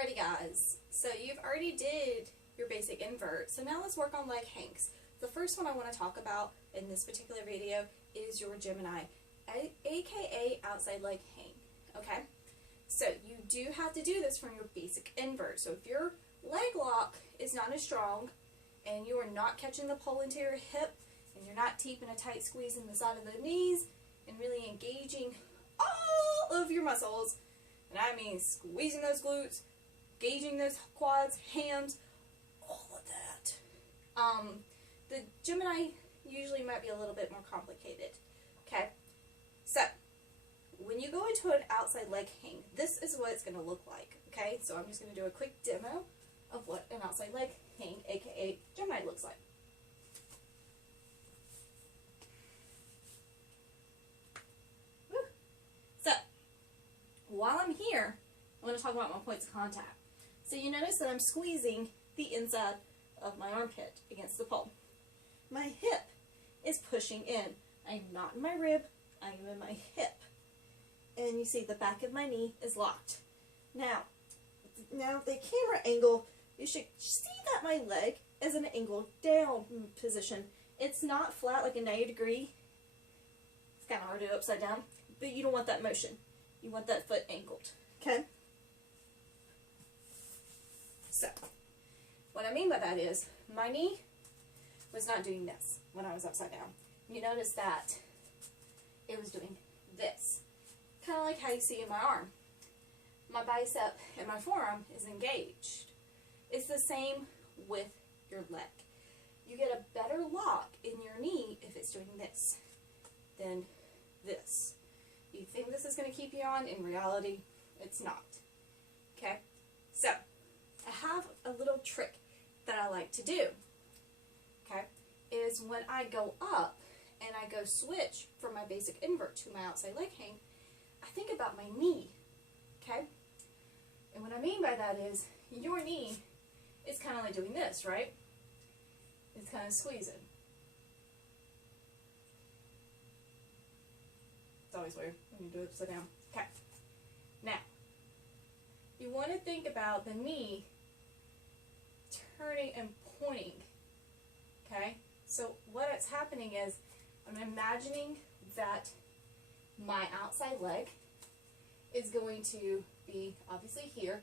Alrighty guys, so you've already did your basic invert, so now let's work on leg hangs. The first one I want to talk about in this particular video is your Gemini, aka outside leg hang, okay? So you do have to do this from your basic invert. So if your leg lock is not as strong and you are not catching the pole into your hip and you're not keeping a tight squeeze in the side of the knees and really engaging all of your muscles, and I mean squeezing those glutes, gauging those quads, hams, all of that. The Gemini usually might be a little bit more complicated. Okay, so when you go into an outside leg hang, this is what it's going to look like. Okay, so I'm just going to do a quick demo of what an outside leg hang, aka Gemini, looks like. Woo. So while I'm here, I'm going to talk about my points of contact. So you notice that I'm squeezing the inside of my armpit against the pole. My hip is pushing in. I'm not in my rib, I am in my hip. And you see the back of my knee is locked. Now the camera angle, you should see that my leg is an angled down position. It's not flat like a 90 degree. It's kind of hard to do upside down, but you don't want that motion. You want that foot angled, okay? So, what I mean by that is, my knee was not doing this when I was upside down. You notice that it was doing this. Kind of like how you see in my arm. My bicep and my forearm is engaged. It's the same with your leg. You get a better lock in your knee if it's doing this than this. You think this is going to keep you on, in reality, it's not. Okay? So, I have a little trick that I like to do. Okay? Is when I go up and I go switch from my basic invert to my outside leg hang, I think about my knee. Okay? And what I mean by that is, your knee is kind of like doing this, right? It's kind of squeezing. It's always weird when you do it upside down. Okay. Now, you want to think about the knee turning and pointing. Okay? So what's happening is, I'm imagining that my outside leg is going to be obviously here,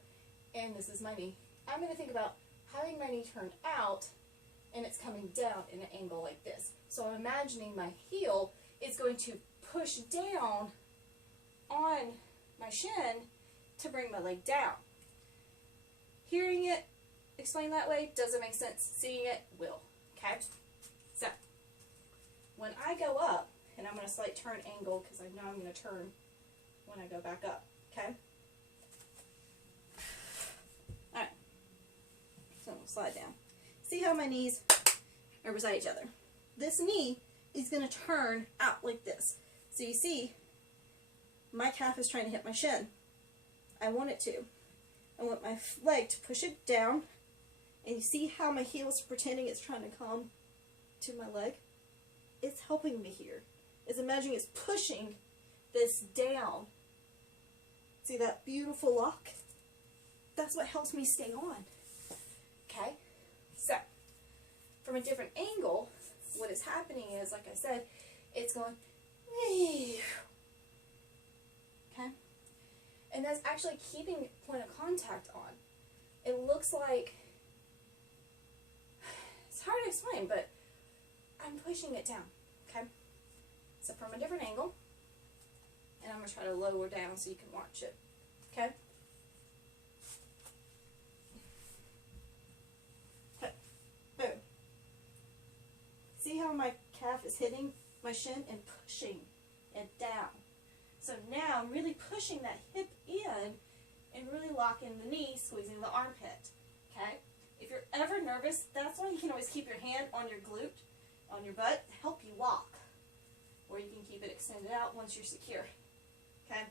and this is my knee. I'm going to think about having my knee turned out, and it's coming down in an angle like this. So I'm imagining my heel is going to push down on my shin to bring my leg down. Hearing it explained that way doesn't make sense. Seeing it will. Okay? So, when I go up, and I'm going to slight turn angle because I know I'm going to turn when I go back up. Okay? Alright. So I'm going to slide down. See how my knees are beside each other? This knee is going to turn out like this. So you see, my calf is trying to hit my shin. I want it to. I want my leg to push it down. And you see how my heel is pretending it's trying to come to my leg? It's helping me here. It's imagining it's pushing this down. See that beautiful lock? That's what helps me stay on. Okay? So, from a different angle, what is happening is, like I said, it's going, okay? And that's actually keeping point of contact on. It looks like, it's hard to explain, but I'm pushing it down, okay? So from a different angle, and I'm going to try to lower down so you can watch it, okay? Boom. See how my calf is hitting my shin and pushing it down. So now I'm really pushing that hip in and really locking the knee, squeezing the armpit, okay? If you're ever nervous, that's why you can always keep your hand on your glute, on your butt, to help you walk. Or you can keep it extended out once you're secure. Okay?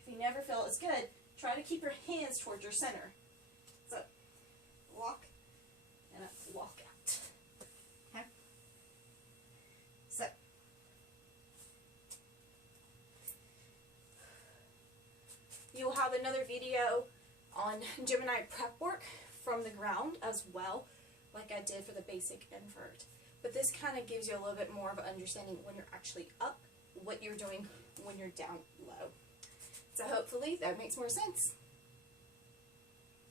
If you never feel as good, try to keep your hands towards your center. So, walk, and walk out. Okay? So, you'll have another video on Gemini prep work from the ground as well, like I did for the basic invert. But this kind of gives you a little bit more of an understanding when you're actually up, what you're doing when you're down low. So hopefully that makes more sense.